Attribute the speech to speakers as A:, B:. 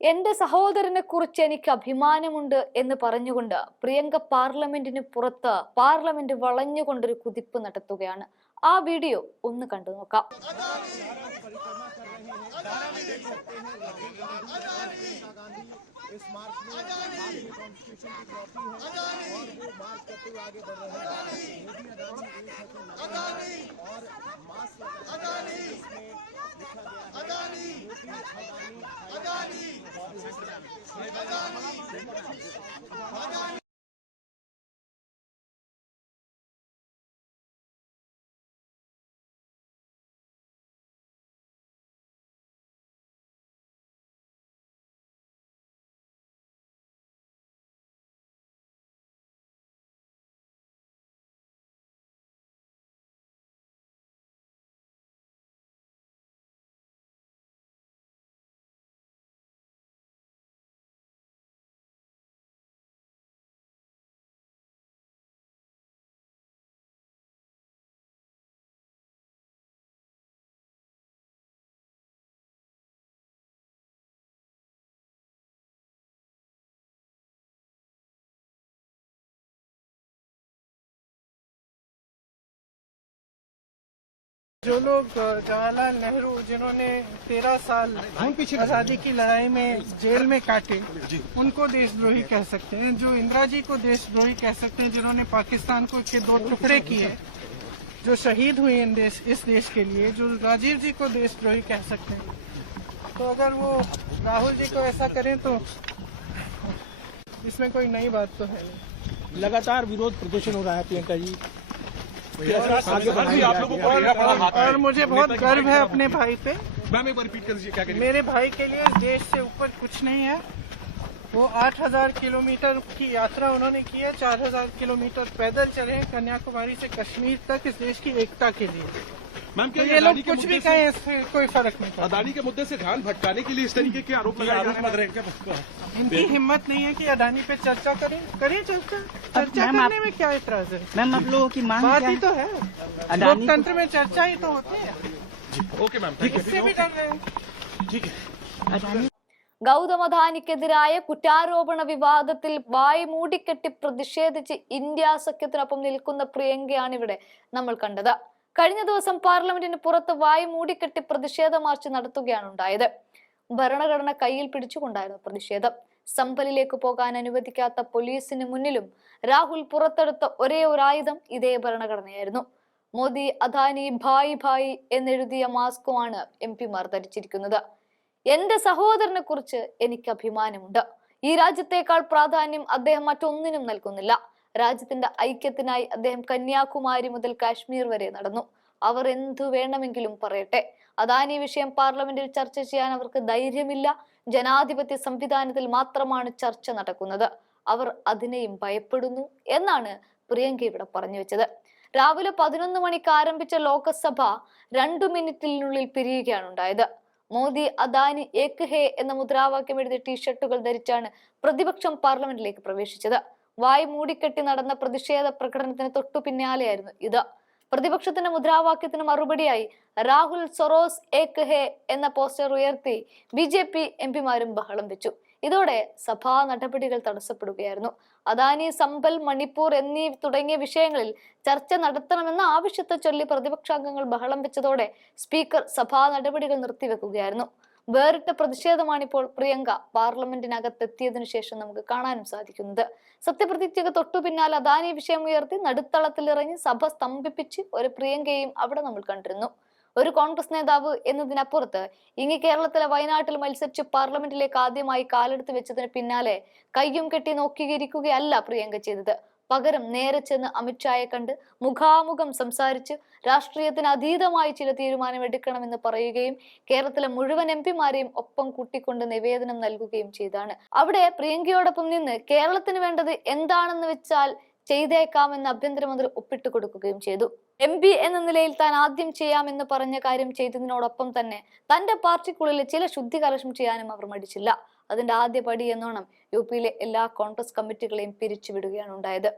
A: എന്റെ സഹോദരനെ കുറിച്ച് എനിക്ക് അഭിമാനമുണ്ട് എന്ന് പറഞ്ഞുകൊണ്ട് പ്രിയങ്ക പാർലമെന്റിന് പുറത്ത് പാർലമെന്റ് വളഞ്ഞുകൊണ്ടൊരു കുതിപ്പ് നടത്തുകയാണ്. ആ വീഡിയോ ഒന്ന് കണ്ടു നോക്കാം.
B: है मोदी अदानी
C: जो लोग जवाहरलाल नेहरू जिन्होंने तेरह साल आज़ादी की लड़ाई में जेल में काटे उनको देशद्रोही कह सकते हैं जो इंदिरा जी को देशद्रोही कह सकते हैं जिन्होंने पाकिस्तान को के दो टुकड़े किए जो शहीद हुए इन देश इस देश के लिए जो राजीव जी को देशद्रोही कह सकते हैं। तो अगर वो राहुल जी को ऐसा करें तो इसमें कोई नई बात तो है नहीं।
D: लगातार विरोध प्रदर्शन हो रहा है प्रियंका जी।
C: और मुझे बहुत गर्व है अपने भाई पे।
E: मैम एक बार रिपीट कर दीजिए क्या करिए?
C: मेरे भाई के लिए देश से ऊपर कुछ नहीं है। वो 8000 किलोमीटर की यात्रा उन्होंने की है। 4000 किलोमीटर पैदल चले कन्याकुमारी से कश्मीर तक इस देश की एकता के लिए।
E: मैम
C: तो
E: क्या
C: ये लोग
E: अदानी के
C: कुछ भी
E: मुद्दे से
C: कहें इससे कोई फर्क नहीं पड़ता
E: अदानी के मुद्दे से ध्यान भटकाने के लिए इस तरीके के आरोप लगाए जा रहे हैं
C: इनकी हिम्मत नहीं है कि अडानी पे चर्चा करें करिए चर्चा चर्चा करने में क्या एतराज है
D: मैम आप लोगों की मांग
C: बात
D: क्या
C: ही
D: है
C: तो है
D: अडानी को-
C: लोकतंत्र में चर्चा ही तो होती है
E: ओके मैम थैंक
C: इससे भी डर रहे हैं
D: अडानी
A: ഗൗതം അദാനിക്കെതിരായ കുറ്റാരോപണ വിവാദത്തിൽ വായ് മൂടിക്കെട്ടി പ്രതിഷേധിച്ച് ഇന്ത്യ സഖ്യത്തിനൊപ്പം നിൽക്കുന്ന പ്രിയങ്കയാണ് ഇവിടെ നമ്മൾ കണ്ടത് കഴിഞ്ഞ ദിവസം പാർലമെന്റിന് പുറത്ത് വായു മൂടിക്കെട്ടി പ്രതിഷേധ മാർച്ച് നടത്തുകയാണ് ഉണ്ടായത്. ഭരണഘടന കയ്യിൽ പിടിച്ചുകൊണ്ടായിരുന്നു പ്രതിഷേധം. സമ്പലിലേക്ക് പോകാൻ അനുവദിക്കാത്ത പോലീസിന് മുന്നിലും രാഹുൽ പുറത്തെടുത്ത ഒരേ ഒരു ആയുധം ഇതേ ഭരണഘടനയായിരുന്നു. മോദി അദാനി ഭായ് ഭായ് എന്നെഴുതിയ മാസ്കുമാണ് എം പിമാർ ധരിച്ചിരിക്കുന്നത്. എന്റെ സഹോദരനെ കുറിച്ച് എനിക്ക് അഭിമാനമുണ്ട്. ഈ രാജ്യത്തേക്കാൾ പ്രാധാന്യം അദ്ദേഹം മറ്റൊന്നിനും നൽകുന്നില്ല. രാജ്യത്തിന്റെ ഐക്യത്തിനായി അദ്ദേഹം കന്യാകുമാരി മുതൽ കാശ്മീർ വരെ നടന്നു. അവർ എന്തു വേണമെങ്കിലും പറയട്ടെ. അദാനി വിഷയം പാർലമെന്റിൽ ചർച്ച ചെയ്യാൻ അവർക്ക് ധൈര്യമില്ല. ജനാധിപത്യ സംവിധാനത്തിൽ മാത്രമാണ് ചർച്ച നടക്കുന്നത്. അവർ അതിനെയും ഭയപ്പെടുന്നു എന്നാണ് പ്രിയങ്ക ഇവിടെ പറഞ്ഞു വെച്ചത്. രാവിലെ പതിനൊന്ന് മണിക്ക് ആരംഭിച്ച ലോക്സഭ രണ്ടു മിനിറ്റിനുള്ളിൽ പിരിയുകയാണ് ഉണ്ടായത്. മോദി അദാനി ഏക് ഹേ എന്ന മുദ്രാവാക്യം എഴുതിയ ടീഷർട്ടുകൾ ധരിച്ചാണ് പ്രതിപക്ഷം പാർലമെന്റിലേക്ക് പ്രവേശിച്ചത്. വായ് മൂടിക്കെട്ടി നടന്ന പ്രതിഷേധ പ്രകടനത്തിന് തൊട്ടു പിന്നാലെയായിരുന്നു ഇത്. പ്രതിപക്ഷത്തിന്റെ മുദ്രാവാക്യത്തിന് മറുപടിയായി രാഹുൽ സൊറോസ് ഏക് ഹേ എന്ന പോസ്റ്റർ ഉയർത്തി ബി ജെ പി എം പിമാരും ബഹളം വെച്ചു. ഇതോടെ സഭാ നടപടികൾ തടസ്സപ്പെടുകയായിരുന്നു. അദാനി സമ്പൽ മണിപ്പൂർ എന്നീ തുടങ്ങിയ വിഷയങ്ങളിൽ ചർച്ച നടത്തണമെന്ന ആവശ്യത്തെ ചൊല്ലി പ്രതിപക്ഷാംഗങ്ങൾ ബഹളം വെച്ചതോടെ സ്പീക്കർ സഭാ നടപടികൾ നിർത്തിവെക്കുകയായിരുന്നു. വേറിട്ട പ്രതിഷേധമാണ് ഇപ്പോൾ പ്രിയങ്ക പാർലമെന്റിനകത്തെത്തിയതിനു ശേഷം നമുക്ക് കാണാനും സാധിക്കുന്നത്. സത്യപ്രതിജ്ഞക്ക് തൊട്ടു പിന്നാലെ അദാനി വിഷയം ഉയർത്തി നടുത്തളത്തിലിറങ്ങി സഭ സ്തംഭിപ്പിച്ച് ഒരു പ്രിയങ്കയും അവിടെ നമ്മൾ കണ്ടിരുന്നു. ഒരു കോൺഗ്രസ് നേതാവ് എന്നതിനപ്പുറത്ത് ഇങ്ങി കേരളത്തിലെ വയനാട്ടിൽ മത്സരിച്ച് പാർലമെന്റിലേക്ക് ആദ്യമായി കാലെടുത്ത് വെച്ചതിന് പിന്നാലെ കയ്യും കെട്ടി നോക്കിയിരിക്കുകയല്ല പ്രിയങ്ക ചെയ്തത്. പകരം നേരെ ചെന്ന് അമിത്ഷായെ കണ്ട് മുഖാമുഖം സംസാരിച്ച് രാഷ്ട്രീയത്തിന് അതീതമായി ചില തീരുമാനമെടുക്കണമെന്ന് പറയുകയും കേരളത്തിലെ മുഴുവൻ എം പിമാരെയും ഒപ്പം കൂട്ടിക്കൊണ്ട് നിവേദനം നൽകുകയും ചെയ്താണ്. അവിടെ പ്രിയങ്കയോടൊപ്പം നിന്ന് കേരളത്തിന് വേണ്ടത് എന്താണെന്ന് വെച്ചാൽ ചെയ്തേക്കാമെന്ന് ആഭ്യന്തരമന്ത്രി ഒപ്പിട്ട് കൊടുക്കുകയും ചെയ്തു. എം പി എന്ന നിലയിൽ താൻ ആദ്യം ചെയ്യാമെന്ന് പറഞ്ഞ കാര്യം ചെയ്തതിനോടൊപ്പം തന്നെ തന്റെ പാർട്ടിക്കുള്ളിൽ ചില ശുദ്ധി കലശം ചെയ്യാനും അവർ മടിച്ചില്ല. അതിന്റെ ആദ്യ പടി എന്നോണം യു പിയിലെ എല്ലാ കോൺഗ്രസ് കമ്മിറ്റികളെയും പിരിച്ചുവിടുകയാണ് ഉണ്ടായത്.